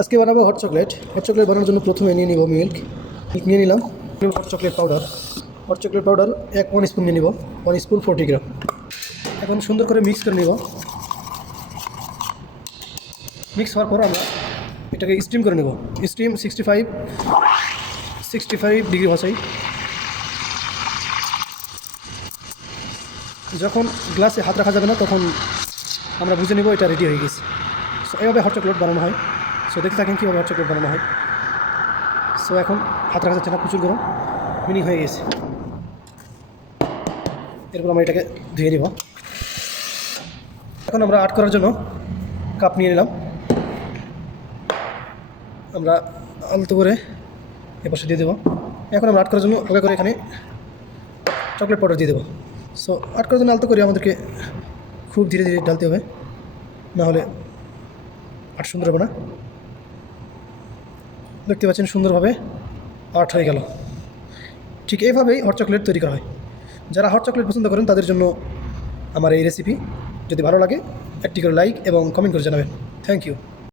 আজকে বানাবো hot chocolate. Hot chocolate বানানোর জন্য প্রথমে নিয়ে নিব মিল্ক নিয়ে নিলাম। হট চকলেট পাউডার 1 স্পুন নিয়ে নিব, 1 স্পুন 40 গ্রাম। এখন সুন্দর করে মিক্স করে নিব। মিক্স হওয়ার পর আমরা এটাকে স্টিম করে নেব। স্টিম 65 ডিগ্রি বসাই। যখন গ্লাসে হাত রাখা যাবে না তখন আমরা বুঝে নেব এটা রেডি হয়ে গেছে। সো এইভাবে হট চকলেট বানানো হয়। সো দেখতে থাকেন কীভাবে হট চকলেট বানানো হয়। সো এখন হাত রাখা যাচ্ছে না, প্রচুর গরম, মিনি হয়ে গেছে। এরপর আমরা এটাকে ধুয়ে নিব। এখন আমরা আর্ট করার জন্য কাপ নিয়ে নিলাম। আমরা আলতো করে এপাশে দিয়ে দেবো। এখন আমরা আর্ট করার জন্য আগে করে এখানে চকলেট পাউডার দিয়ে দেবো। সো আর্ট করার জন্য আলতো করে আমাদেরকে খুব ধীরে ধীরে ঢালতে হবে, না হলে আর্ট সুন্দর হবে না। দেখতে পাচ্ছেন সুন্দরভাবে আর্ট হয়ে গেল। ঠিক এইভাবেই হট চকলেট তৈরি করা হয়। যারা হট চকলেট পছন্দ করেন তাদের জন্য আমার এই রেসিপি। যদি ভালো লাগে একটি করে লাইক এবং কমেন্ট করে জানাবেন। Thank you.